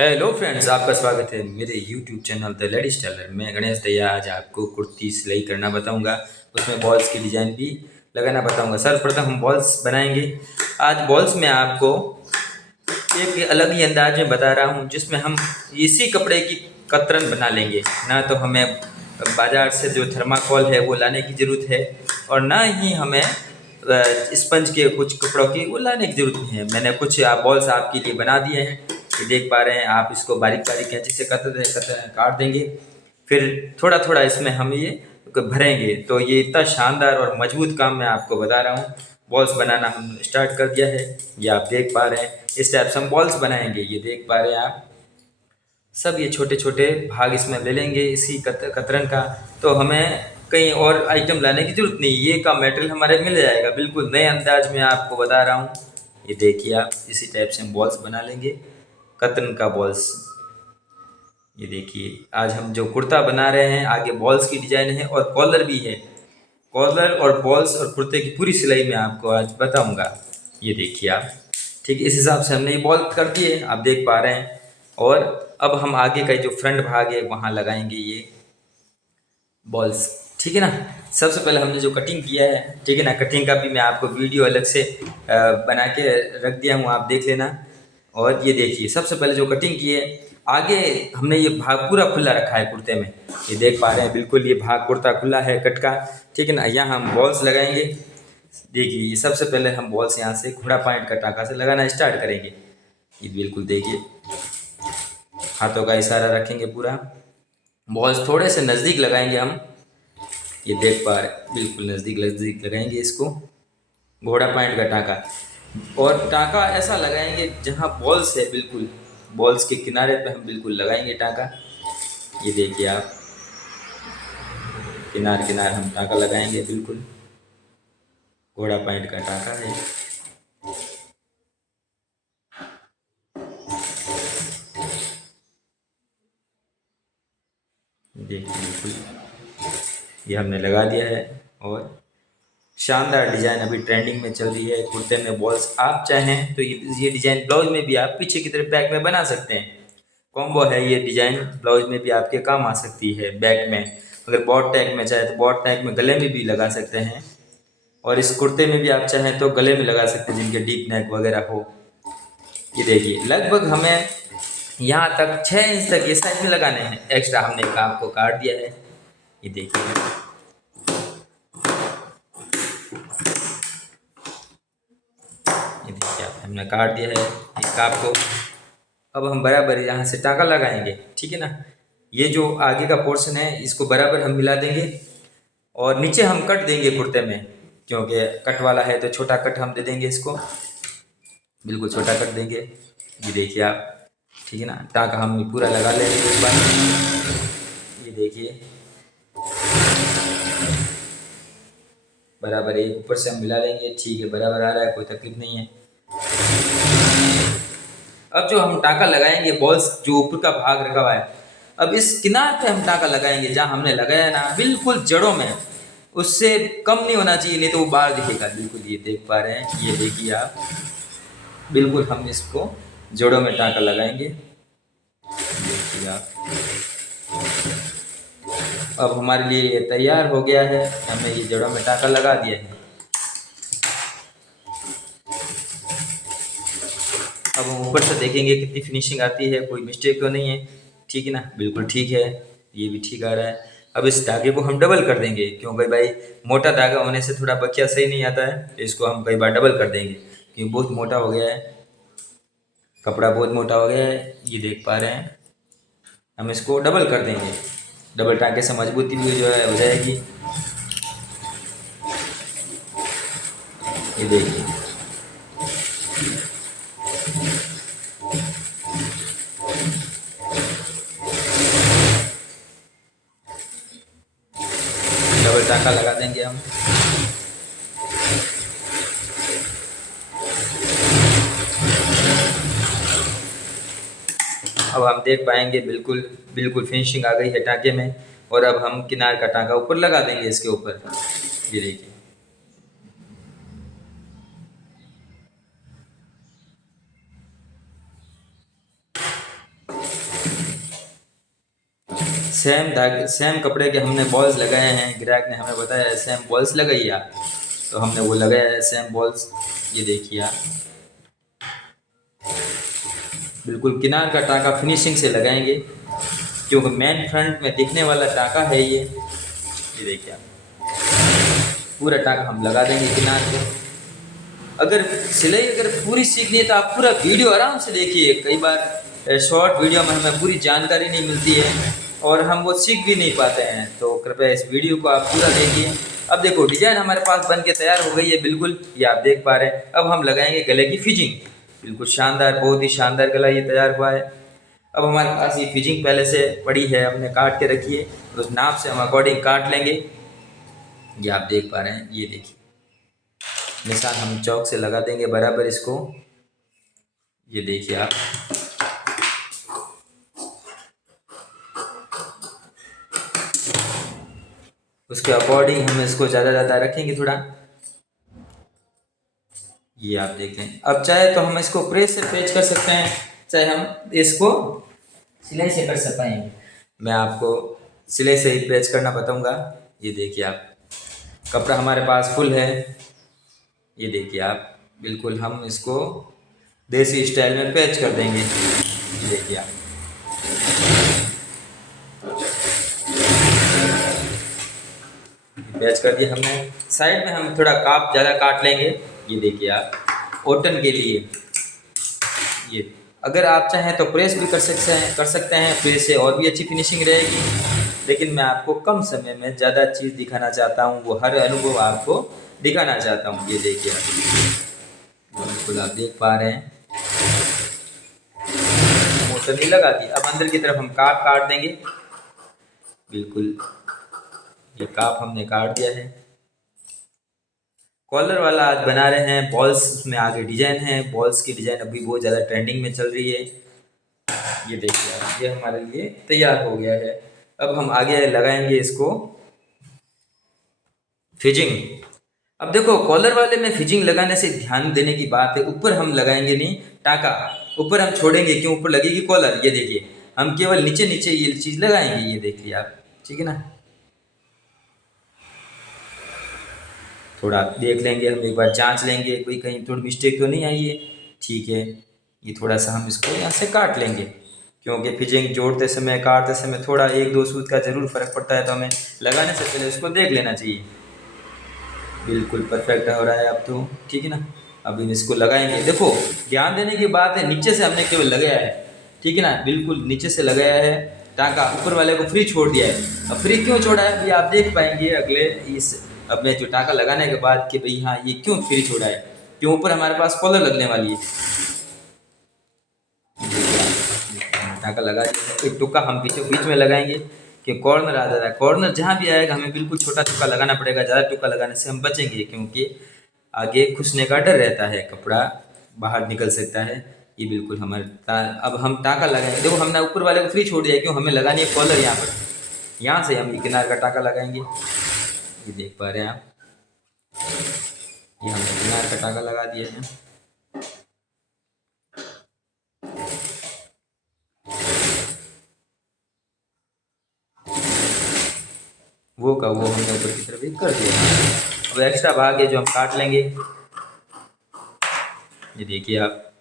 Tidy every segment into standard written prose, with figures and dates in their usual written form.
Hello friends, आपका स्वागत है मेरे YouTube channel the ladies tailor. मैं गणेश दैया आज आपको कुर्ती सिलाई करना बताऊंगा, उसमें बॉल्स की डिज़ाइन भी लगाना बताऊंगा। सर्वप्रथम हम बॉल्स बनाएंगे। आज बॉल्स में आपको एक अलग ही अंदाज में बता रहा हूं, जिसमें हम इसी कपड़े की कतरन बना लेंगे। ना तो हमें बाज़ार से जो थर्माकोल है वो लाने की ज़रूरत है, और ना ही हमें स्पंज के कुछ कपड़ों की वो लाने की ज़रूरत नहीं है। मैंने कुछ बॉल्स आपके लिए बना दिए हैं, ये देख पा रहे हैं आप। इसको बारीक बारीक कैंची से काट देंगे। फिर थोड़ा थोड़ा इसमें हम ये भरेंगे, तो ये इतना शानदार और मजबूत काम मैं आपको बता रहा हूँ। बॉल्स बनाना हम स्टार्ट कर दिया है, ये आप देख पा रहे हैं। इस टाइप से हम बॉल्स बनाएंगे, ये देख पा रहे हैं आप। सब ये छोटे छोटे भाग इसमें ले लेंगे इसी कतरन का। तो हमें कहीं और आइटम लाने की जरूरत नहीं, ये का मटेरियल हमारे मिल जाएगा। बिल्कुल नए अंदाज में आपको बता रहा हूँ। ये देखिए आप, इसी टाइप से हम बॉल्स बना लेंगे, कतरन का बॉल्स। ये देखिए, आज हम जो कुर्ता बना रहे हैं, आगे बॉल्स की डिजाइन है और कॉलर भी है। कॉलर और बॉल्स और कुर्ते की पूरी सिलाई मैं आपको आज बताऊंगा। ये देखिए आप, ठीक इस हिसाब से हमने ये बॉल कर दिए, आप देख पा रहे हैं। और अब हम आगे का जो फ्रंट भाग है वहाँ लगाएंगे ये बॉल्स, ठीक है ना। सबसे पहले हमने जो कटिंग किया है, ठीक है ना, कटिंग का भी मैं आपको वीडियो अलग से बना के रख दिया हूँ, आप देख लेना। और ये देखिए, सबसे पहले जो कटिंग की है, आगे हमने ये भाग पूरा खुला रखा है कुर्ते में। ये देख पा रहे हैं, बिल्कुल ये भाग कुर्ता खुला है कट का, ठीक है ना। यहाँ हम बॉल्स लगाएंगे। देखिए, ये सबसे पहले हम बॉल्स यहाँ से घोड़ा पॉइंट का टाँका से लगाना स्टार्ट करेंगे। ये बिल्कुल देखिए, हाथों का इशारा रखेंगे पूरा। बॉल्स थोड़े से नज़दीक लगाएंगे हम, ये देख पा रहे, बिल्कुल नज़दीक नज़दीक लगाएंगे इसको, घोड़ा पॉइंट का टाँका। और टाँका ऐसा लगाएंगे जहाँ बॉल्स है, बिल्कुल बॉल्स के किनारे पे हम बिल्कुल लगाएंगे टाँका। ये देखिए आप, किनार किनार हम टाँका लगाएंगे, बिल्कुल घोड़ा पॉइंट का टाँका है। देखिए बिल्कुल ये हमने लगा दिया है। और शानदार डिज़ाइन अभी ट्रेंडिंग में चल रही है कुर्ते में बॉल्स। आप चाहें तो ये डिज़ाइन ब्लाउज में भी आप पीछे की तरफ बैक में बना सकते हैं। कॉम्बो है ये डिज़ाइन, ब्लाउज में भी आपके काम आ सकती है। बैक में अगर बॉट टैग में चाहे तो बॉट टैग में गले में भी लगा सकते हैं, और इस कुर्ते में भी आप चाहें तो गले में लगा सकते हैं, जिनके डीप नेक वगैरह हो। ये देखिए, लगभग हमें यहाँ तक 6 इंच तक ये साइड में लगाने हैं, एक्स्ट्रा हमने आपको काट दिया है। ये देखिए, ये देखिए आप, हमने काट दिया है इस काप को। अब हम बराबर यहाँ से टाँका लगाएंगे, ठीक है ना। ये जो आगे का पोर्शन है इसको बराबर हम मिला देंगे, और नीचे हम कट देंगे कुर्ते में, क्योंकि कट वाला है तो छोटा कट हम दे देंगे इसको, बिल्कुल छोटा कट देंगे। ये देखिए आप, ठीक है ना। टाँका हम पूरा लगा लेंगे एक बार। ये देखिए, बराबर एक ऊपर से हम मिला लेंगे, ठीक है, बराबर आ रहा है, कोई तकलीफ नहीं है। अब जो हम टाँका लगाएंगे, बॉल्स जो ऊपर का भाग रखा हुआ है, अब इस किनार पे हम टाँका लगाएंगे जहाँ हमने लगाया ना, बिल्कुल जड़ों में, उससे कम नहीं होना चाहिए, नहीं तो वो बाहर दिखेगा। बिल्कुल ये देख पा रहे हैं, ये देखिए आप, बिल्कुल हम इसको जड़ों में टाँका लगाएंगे। देखिए आप, अब हमारे लिए ये तैयार हो गया है, हमने ये जड़ों में टाँका लगा दिया है। अब हम ऊपर से देखेंगे कितनी फिनिशिंग आती है, कोई मिस्टेक तो नहीं है, ठीक है ना, बिल्कुल ठीक है, ये भी ठीक आ रहा है। अब इस धागे को हम डबल कर देंगे, क्योंकि भाई मोटा धागा होने से थोड़ा बखिया सही नहीं आता है, तो इसको हम कई बार डबल कर देंगे, क्योंकि बहुत मोटा हो गया है, कपड़ा बहुत मोटा हो गया है। ये देख पा रहे हैं, हम इसको डबल कर देंगे। डबल टाँके से मजबूती भी जो है हो जाएगी। ये देखिए, डबल टाँका लगा देंगे हम। अब हम देख पाएंगे, बिल्कुल बिल्कुल फिनिशिंग आ गई है टाँके में। और अब हम किनार का टाँका ऊपर लगा देंगे इसके ऊपर। ये देखिए, सेम कपड़े के हमने बॉल्स लगाए हैं। ग्राहक ने हमें बताया सेम बॉल्स लगाइए आप, तो हमने वो लगाया है सेम बॉल्स। ये देखिए आप, बिल्कुल किनार का टाँका फिनिशिंग से लगाएंगे, क्योंकि मेन फ्रंट में दिखने वाला टाँका है ये देखिए आप, पूरा टाँका हम लगा देंगे किनार पे। अगर सिलाई पूरी सीखनी है तो आप पूरा वीडियो आराम से देखिए। कई बार शॉर्ट वीडियो में हमें पूरी जानकारी नहीं मिलती है और हम वो सीख भी नहीं पाते हैं, तो कृपया इस वीडियो को आप पूरा देखिए। अब देखो डिजाइन हमारे पास बन के तैयार हो गई है, बिल्कुल ये आप देख पा रहे हैं। अब हम लगाएंगे गले की फिजिंग, बिल्कुल शानदार, बहुत ही शानदार गला ये तैयार हुआ है। अब हमारे पास ये फिजिंग पहले से पड़ी है, हमने काट के रखी है, तो उस नाप से हम अकॉर्डिंग काट लेंगे। ये आप देख पा रहे हैं, ये देखिए निशान हम चौक से लगा देंगे बराबर इसको। ये देखिए आप, उसके अकॉर्डिंग हम इसको ज़्यादा रखेंगे थोड़ा। ये आप देखें। अब चाहे तो हम इसको प्रेस से पेच कर सकते हैं, चाहे हम इसको सिलाई से कर सकते हैं। मैं आपको सिलाई से ही पेच करना बताऊंगा। ये देखिए आप, कपड़ा हमारे पास फुल है। ये देखिए आप, बिल्कुल हम इसको देसी स्टाइल में पेच कर देंगे। ये देखिए आप, पेच कर दिया हमने। साइड में हम थोड़ा काप ज़्यादा काट लेंगे। ये देखिए आप, कॉटन के लिए ये, अगर आप चाहें तो प्रेस भी कर सकते हैं, प्रेस से और भी अच्छी फिनिशिंग रहेगी। लेकिन मैं आपको कम समय में ज़्यादा चीज़ दिखाना चाहता हूँ, वो हर अनुभव आपको दिखाना चाहता हूँ। ये देखिए बिल्कुल आप देख पा रहे हैं, मोटर नहीं लगा दी। अब अंदर की तरफ हम काप काट देंगे। बिल्कुल ये काप हमने काट दिया है। कॉलर वाला आज बना रहे हैं, बॉल्स उसमें आगे डिजाइन है। बॉल्स की डिजाइन अभी बहुत ज़्यादा ट्रेंडिंग में चल रही है। ये देखिए आप, ये हमारे लिए तैयार हो गया है। अब हम आगे लगाएंगे इसको फिजिंग। अब देखो कॉलर वाले में फिजिंग लगाने से ध्यान देने की बात है, ऊपर हम लगाएंगे नहीं टाका, ऊपर हम छोड़ेंगे। क्यों ऊपर लगेगी कॉलर? ये देखिए, हम केवल नीचे नीचे ये चीज़ लगाएंगे। ये देखिए आप, ठीक है ना। थोड़ा देख लेंगे, हम एक बार जांच लेंगे कोई कहीं थोड़ी मिस्टेक तो नहीं आई है। ठीक है, ये थोड़ा सा हम इसको यहाँ से काट लेंगे, क्योंकि फिजिंग जोड़ते समय काटते समय थोड़ा एक दो सूत का ज़रूर फ़र्क पड़ता है, तो हमें लगाने से पहले उसको देख लेना चाहिए। बिल्कुल परफेक्ट हो रहा है अब तो, ठीक है ना। अब इन इसको लगाएंगे। देखो ध्यान देने की बात है, नीचे से हमने केवल लगाया है, ठीक है ना, बिल्कुल नीचे से लगाया है टाँका, ऊपर वाले को फ्री छोड़ दिया है। अब फ्री क्यों छोड़ा है ये आप देख पाएंगे अगले इस अपने जो टाँका लगाने के बाद कि भाई हाँ ये क्यों फ्री छोड़ा है, क्यों ऊपर हमारे पास कॉलर लगने वाली है। टाँका लगा दिया, एक टुक्का हम बीच में लगाएंगे कि कॉर्नर आ जाता है। कॉर्नर जहाँ भी आएगा हमें बिल्कुल छोटा टुक्का लगाना पड़ेगा, ज़्यादा टुक्का लगाने से हम बचेंगे, क्योंकि आगे खुसने का डर रहता है, कपड़ा बाहर निकल सकता है। ये बिल्कुल हमारे अब हम टाँका लगाएंगे। देखो हमने ऊपर वाले को फ्री छोड़ दिया है, क्यों हमें लगानी है कॉलर यहाँ पर, यहाँ से हम किनार का टाँका लगाएंगे। ये देख पा रहे हैं आप, ये हमने किनार का टाँका लगा दिया है। वो हमने ऊपर की तरफ ही कर दिया। अब एक्स्ट्रा भाग है जो हम काट लेंगे। ये देखिए आप,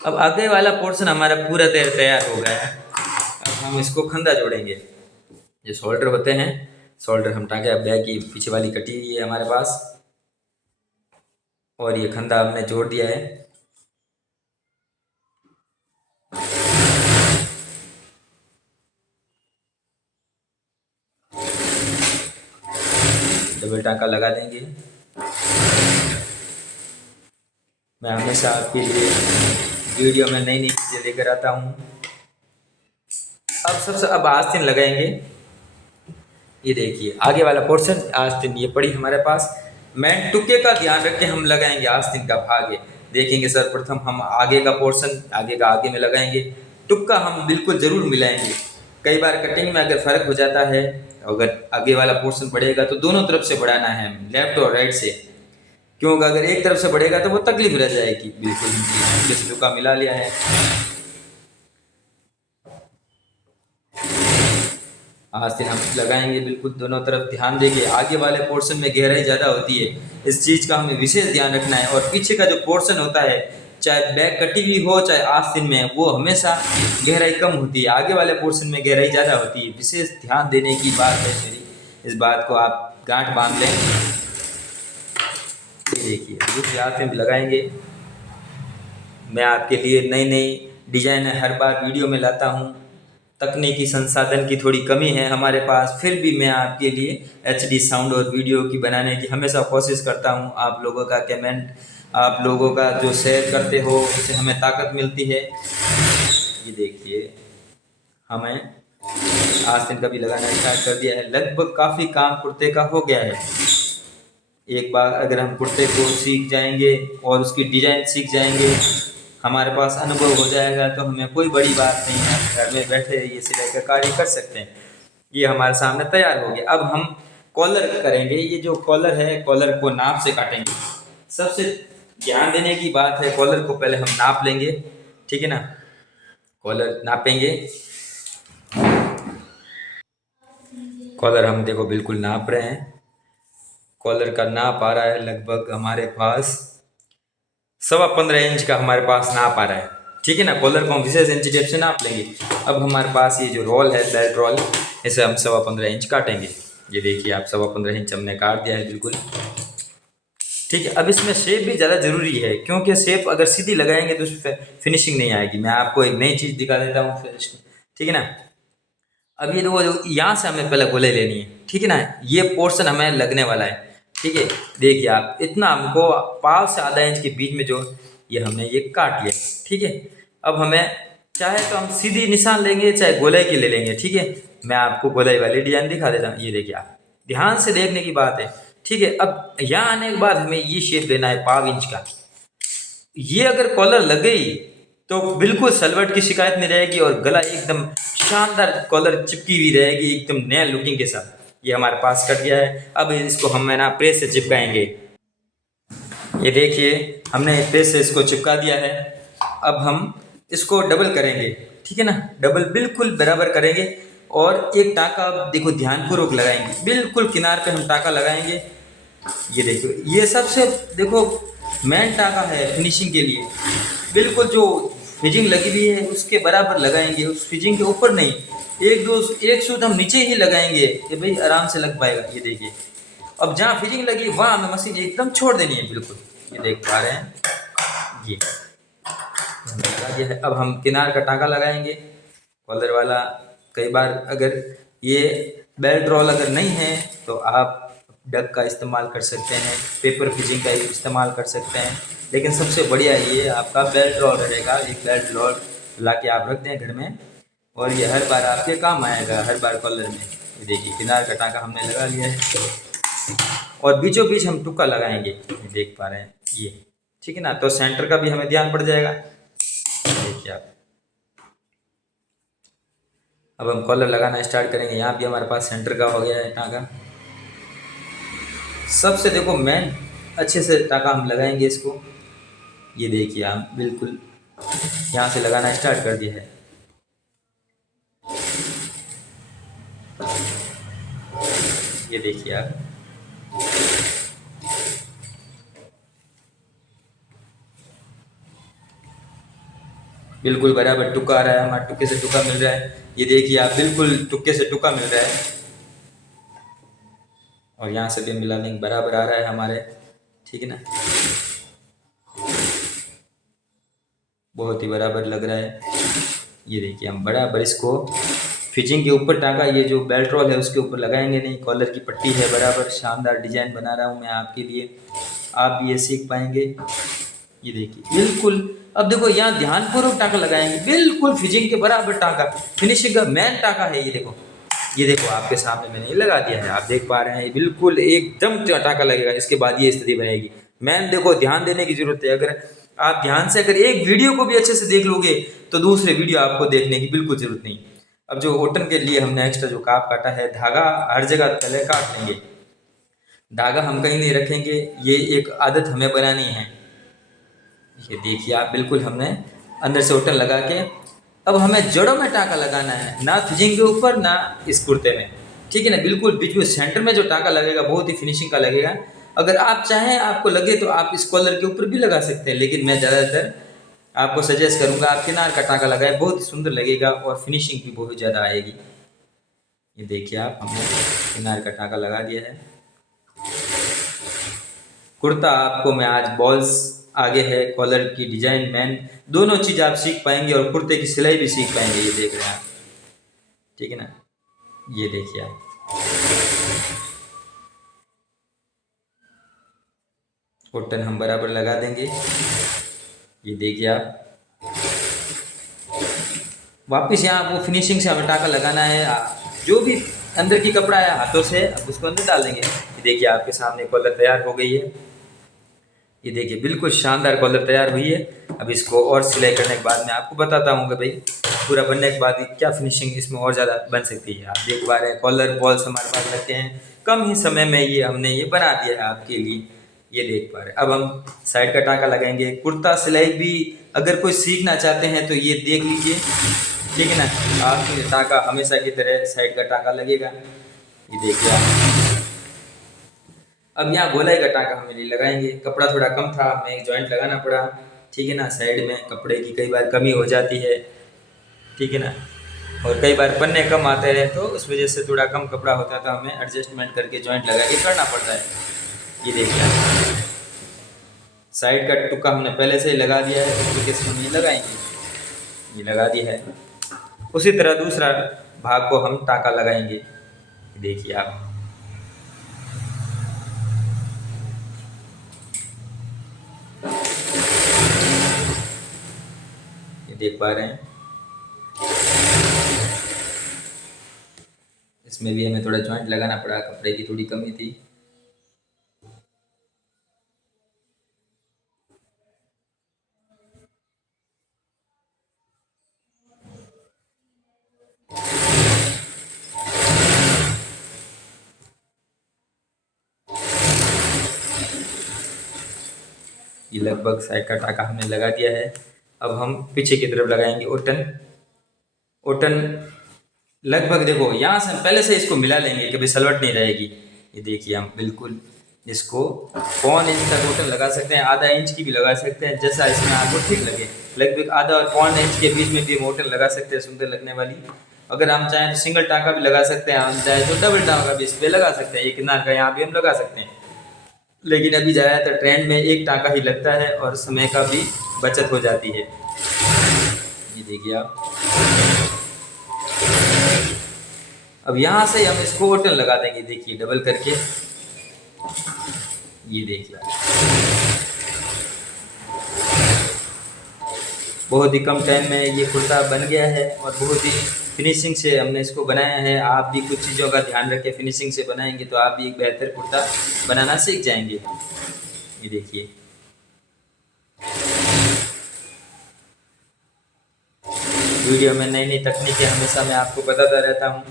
अब आगे वाला पोर्शन हमारा पूरा तैयार हो गया है। अब हम इसको खंदा जोड़ेंगे। ये शोल्डर होते हैं, शोल्डर हम टाँगे बैक की पीछे वाली कटी हुई है हमारे पास, और ये खंदा हमने जोड़ दिया है। डबल टाँका लगा देंगे। मैं हमेशा आपके लिए वीडियो में नई नई चीज़ें लेकर आता हूँ। अब आस्तीन लगाएंगे। ये देखिए आगे वाला पोर्शन आस्तीन ये पड़ी हमारे पास। मेन टुक्के का ध्यान रख के हम लगाएंगे आस्तीन का भाग है। देखेंगे सर्वप्रथम हम आगे का पोर्शन आगे में लगाएंगे, टुक्का हम बिल्कुल ज़रूर मिलाएंगे। कई बार कटिंग में अगर फ़र्क हो जाता है, अगर आगे वाला पोर्शन बढ़ेगा तो दोनों तरफ से बढ़ाना है, लेफ्ट और राइट से, क्योंकि अगर एक तरफ से बढ़ेगा तो वो तकलीफ रह जाएगी। बिल्कुल टुक्का मिला लिया है। आस्तीन हम लगाएंगे बिल्कुल दोनों तरफ। ध्यान देंगे, आगे वाले पोर्शन में गहराई ज़्यादा होती है, इस चीज़ का हमें विशेष ध्यान रखना है। और पीछे का जो पोर्शन होता है, चाहे बैक कटी हुई हो चाहे आस्तीन में, वो हमेशा गहराई कम होती है, आगे वाले पोर्शन में गहराई ज़्यादा होती है। विशेष ध्यान देने की बात है मेरी, इस बात को आप गांठ बांध लें। ये देखिए दूसरे हाथ में भी लगाएंगे। मैं आपके लिए नई नई डिजाइन हर बार वीडियो में लाता हूँ। तकनीकी संसाधन की थोड़ी कमी है हमारे पास, फिर भी मैं आपके लिए HD साउंड और वीडियो की बनाने की हमेशा कोशिश करता हूँ। आप लोगों का कमेंट, आप लोगों का जो शेयर करते हो, उससे हमें ताकत मिलती है। ये देखिए हमें आस्तीन का भी लगाना स्टार्ट कर दिया है। लगभग काफ़ी काम कुर्ते का हो गया है। एक बार अगर हम कुर्ते को सीख जाएंगे और उसकी डिज़ाइन सीख जाएंगे, हमारे पास अनुभव हो जाएगा, तो हमें कोई बड़ी बात नहीं है, घर में बैठे ये सिलाई का कार्य कर सकते हैं। ये हमारे सामने तैयार हो गया। अब हम कॉलर करेंगे। ये जो कॉलर है, कॉलर को नाप से काटेंगे। सबसे ध्यान देने की बात है, कॉलर को पहले हम नाप लेंगे, ठीक है ना। कॉलर नापेंगे, कॉलर हम देखो बिल्कुल नाप रहे हैं। कॉलर का नाप आ रहा है लगभग हमारे पास 15.25 इंच का हमारे पास नाप आ रहा है, ठीक है ना। कॉलर को हम विशेष इंच टेप से नाप लेंगे। अब हमारे पास ये जो रोल है, बेल्ट रोल, इसे हम 15.25 इंच काटेंगे। ये देखिए आप 15.25 इंच हमने काट दिया है बिल्कुल, ठीक है। अब इसमें शेप भी ज़्यादा ज़रूरी है, क्योंकि शेप अगर सीधी लगाएंगे तो उस पर फिनिशिंग नहीं आएगी। मैं आपको एक नई चीज़ दिखा देता हूँ फिनिशिंग, ठीक है ना। अब ये देखो, यहाँ से हमें पहले गोलाई लेनी है, ठीक है ना। ये पोर्शन हमें लगने वाला है, ठीक है। देखिए आप, इतना हमको पाव से आधा इंच के बीच में जो ये हमने ये काट लिया, ठीक है। अब हमें चाहे तो हम सीधी निशान लेंगे, चाहे गोलाई की ले लेंगे, ठीक है। मैं आपको गोलाई वाली डिजाइन दिखा देता हूँ। ये देखिए आप, ध्यान से देखने की बात है, ठीक है। अब यहाँ आने के बाद हमें ये शेप लेना है 1.25 इंच का। ये अगर कॉलर लग गई तो बिल्कुल सलवट की शिकायत नहीं रहेगी, और गला एकदम शानदार कॉलर चिपकी हुई रहेगी, एकदम नया लुकिंग के साथ। ये हमारे पास कट गया है। अब इसको हम ना प्रेस से चिपकाएंगे। ये देखिए हमने प्रेस से इसको चिपका दिया है। अब हम इसको डबल करेंगे, ठीक है ना। डबल बिल्कुल बराबर करेंगे, और एक टाँका अब देखो ध्यानपूर्वक लगाएंगे, बिल्कुल किनार पे हम टाँका लगाएंगे। ये देखो, ये सबसे देखो मेन टाँका है फिनिशिंग के लिए। बिल्कुल जो फिजिंग लगी हुई है उसके बराबर लगाएंगे, उस फिजिंग के ऊपर नहीं। एक सूत हम नीचे ही लगाएंगे, ये भाई आराम से लग पाएगा। ये देखिए, अब जहाँ फिजिंग लगी वहाँ हमें मशीन एकदम छोड़ देनी है बिल्कुल। ये देख पा रहे हैं, ये हमने लगा दिया है। अब हम किनार का टाँका लगाएंगे कॉलर वाला। कई बार अगर ये बेल्ट रोल अगर नहीं है तो आप डग का इस्तेमाल कर सकते हैं, पेपर फिजिंग का इस्तेमाल कर सकते हैं, लेकिन सबसे बढ़िया ये आपका बेल्ट रोल रहेगा। एक बेल्ट रोल ला के आप रख दें घर में, और ये हर बार आपके काम आएगा, हर बार कॉलर में। ये देखिए किनार का टाँका हमने लगा लिया है, और बीचों बीच हम टुक्का लगाएंगे, ये देख पा रहे हैं ये, ठीक है ना। तो सेंटर का भी हमें ध्यान पड़ जाएगा। देखिए आप, अब हम कॉलर लगाना स्टार्ट करेंगे। यहाँ भी हमारे पास सेंटर का हो गया है टाँका। सबसे देखो मेन अच्छे से टाँका हम लगाएंगे इसको। ये देखिए आप बिल्कुल यहाँ से लगाना स्टार्ट कर दिया है। ये देखिए आप, बिल्कुल बराबर टुक्का आ रहा है, हमारा टुक्के से टुक्का मिल रहा है। ये देखिए आप, बिल्कुल टुक्के से टुक्का मिल रहा है, और यहाँ से भी मिलाने बराबर आ रहा है हमारे, ठीक है ना। बहुत ही बराबर लग रहा है। ये देखिए हम बराबर इसको फिजिंग के ऊपर टाँका, ये जो बेल्ट रोल है उसके ऊपर लगाएंगे नहीं, कॉलर की पट्टी है बराबर। शानदार डिजाइन बना रहा हूँ मैं आपके लिए, आप भी ये सीख पाएंगे। ये देखिए बिल्कुल, अब देखो यहाँ ध्यानपूर्वक टाँका लगाएंगे, बिल्कुल फिजिंग के बराबर टाँका, फिनिशिंग का मेन टाँका है। ये देखो, ये देखो आपके सामने मैंने ये लगा दिया है, आप देख पा रहे हैं, बिल्कुल एकदम टाँका लगेगा। इसके बाद ये स्थिति बनेगी। मैन देखो ध्यान देने की जरूरत है। अगर आप ध्यान से अगर एक वीडियो को भी अच्छे से देख लोगे तो दूसरे वीडियो आपको देखने की बिल्कुल जरूरत नहीं। अब जो ओटन के लिए हमने एक्स्ट्रा जो काप काटा है, धागा हर जगह पहले काट लेंगे, धागा हम कहीं नहीं रखेंगे, ये एक आदत हमें बनानी है। ये देखिए आप, बिल्कुल हमने अंदर से ओटन लगा के, अब हमें जड़ों में टाँका लगाना है, ना फिजिंग के ऊपर ना इस कुर्ते में, ठीक है ना। बिल्कुल बीच में सेंटर में जो टाँका लगेगा बहुत ही फिनिशिंग का लगेगा। अगर आप चाहें, आपको लगे तो आप इस कॉलर के ऊपर भी लगा सकते हैं, लेकिन मैं ज़्यादातर आपको सजेस्ट करूँगा आप किनार का टाँका लगाएं, बहुत ही सुंदर लगेगा और फिनिशिंग भी बहुत ज़्यादा आएगी। ये देखिए आप, हमने किनार का टाँका लगा दिया है। कुर्ता आपको मैं आज बॉल्स आगे है, कॉलर की डिजाइन मैन दोनों चीज़ आप सीख पाएंगे और कुर्ते की सिलाई भी सीख पाएंगे। ये देख रहे हैं आप, ठीक है ना। ये देखिए आप, कॉटन हम बराबर लगा देंगे। ये देखिए आप, वापस यहाँ वो फिनिशिंग से हमें टाँका लगाना है। जो भी अंदर की कपड़ा है हाथों से अब उसको अंदर डाल देंगे। ये देखिए आपके सामने कॉलर तैयार हो गई है। ये देखिए बिल्कुल शानदार कॉलर तैयार हुई है। अब इसको और सिलाई करने के बाद मैं आपको बताता हूँ कि भाई पूरा बनने के बाद क्या फिनिशिंग इसमें और ज़्यादा बन सकती है। आप देख पा रहे हैं कॉलर बॉल्स हमारे पास रखे हैं, कम ही समय में ये हमने ये बना दिया है आपके लिए। ये देख पा रहे हैं। अब हम साइड का टाँका लगाएंगे। कुर्ता सिलाई भी अगर कोई सीखना चाहते हैं तो ये देख लीजिए, ठीक है ना। आपके टाँका हमेशा की तरह साइड का टाँका लगेगा। ये देखिए आप, अब यहाँ गोलाई का टाँका हमें नहीं लगाएंगे, कपड़ा थोड़ा कम था, हमें एक जॉइंट लगाना पड़ा, ठीक है ना। साइड में कपड़े की कई बार कमी हो जाती है, ठीक है ना, और कई बार पन्ने कम आते हैं तो उस वजह से थोड़ा कम कपड़ा होता है तो हमें एडजस्टमेंट करके जॉइंट लगा के करना पड़ता है। ये देखिए साइड का टुक्का हमने पहले से ही लगा दिया है, इस तरीके से हम ये लगाएंगे। ये लगा दिया है। उसी तरह दूसरा भाग को हम टाँका लगाएंगे। देखिए आप, ये देख पा रहे हैं। इसमें भी हमें थोड़ा जॉइंट लगाना पड़ा, कपड़े की थोड़ी कमी थी। ये लगभग साइड का टाँका हमने लगा दिया है। अब हम पीछे की तरफ लगाएंगे ओटन। ओटन लगभग देखो यहाँ से हम पहले से इसको मिला लेंगे, कभी सलवट नहीं रहेगी। ये देखिए हम बिल्कुल इसको 1.25 इंच तक ओटन लगा सकते हैं, आधा इंच की भी लगा सकते हैं, जैसा इसमें आपको ठीक लगे। लगभग आधा और 1.25 इंच के बीच में भी हम ओटन लगा सकते हैं, सुंदर लगने वाली। अगर हम चाहें तो सिंगल टाँका भी लगा सकते हैं, हम चाहें तो डबल टाँका भी इस पर लगा सकते हैं। ये किनार का यहाँ भी हम लगा सकते हैं, लेकिन अभी ज़्यादातर ट्रेंड में एक टाँका ही लगता है और समय का भी बचत हो जाती है। ये देखिए आप, अब यहाँ से हम इसको ओटन लगा देंगे, देखिए डबल करके। ये देखिए बहुत ही कम टाइम में ये कुर्ता बन गया है और बहुत ही फिनिशिंग से हमने इसको बनाया है। आप भी कुछ चीज़ों का ध्यान रखें, फिनिशिंग से बनाएंगे तो आप भी एक बेहतर कुर्ता बनाना सीख जाएंगे। ये देखिए वीडियो में नई नई तकनीकें हमेशा मैं आपको बताता रहता हूँ,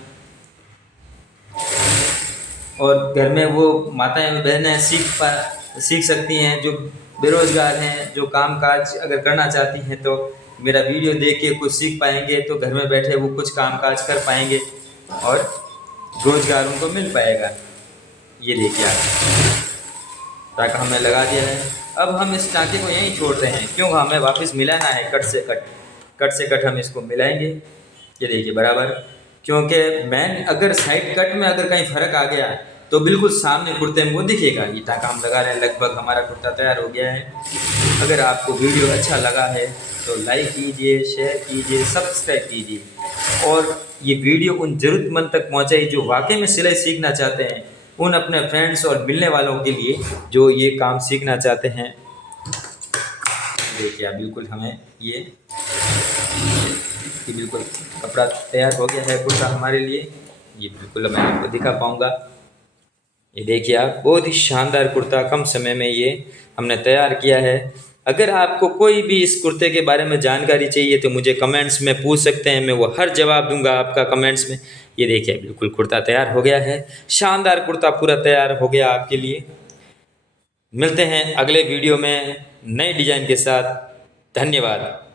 और घर में वो माताएं बहनें सीख सकती हैं जो बेरोजगार हैं, जो काम काज अगर करना चाहती हैं तो मेरा वीडियो देख के कुछ सीख पाएंगे, तो घर में बैठे वो कुछ काम काज कर पाएंगे और रोजगार उनको मिल पाएगा। ये देखिए आप, टाँका हमने लगा दिया है। अब हम इस टाँके को यहीं छोड़ते हैं, क्यों हमें वापस मिलाना है कट से कट हम इसको मिलाएंगे। ये देखिए बराबर, क्योंकि मैन अगर साइड कट में अगर कहीं फ़र्क आ गया तो बिल्कुल सामने कुर्ते में वो दिखेगा। ये टाँका हम लगा रहे हैं, लगभग हमारा कुर्ता तैयार हो गया है। अगर आपको वीडियो अच्छा लगा है तो लाइक कीजिए, शेयर कीजिए, सब्सक्राइब कीजिए और ये वीडियो उन ज़रूरतमंद तक पहुँचाइए जो वाकई में सिलाई सीखना चाहते हैं, उन अपने फ्रेंड्स और मिलने वालों के लिए जो ये काम सीखना चाहते हैं। देखिए बिल्कुल हमें ये बिल्कुल कपड़ा तैयार हो गया है कुर्ता हमारे लिए। ये बिल्कुल मैं आपको दिखा पाऊँगा। ये देखिए आप, बहुत ही शानदार कुर्ता कम समय में ये हमने तैयार किया है। अगर आपको कोई भी इस कुर्ते के बारे में जानकारी चाहिए तो मुझे कमेंट्स में पूछ सकते हैं, मैं वो हर जवाब दूंगा आपका कमेंट्स में। ये देखिए बिल्कुल कुर्ता तैयार हो गया है, शानदार कुर्ता पूरा तैयार हो गया आपके लिए। मिलते हैं अगले वीडियो में नए डिज़ाइन के साथ। धन्यवाद।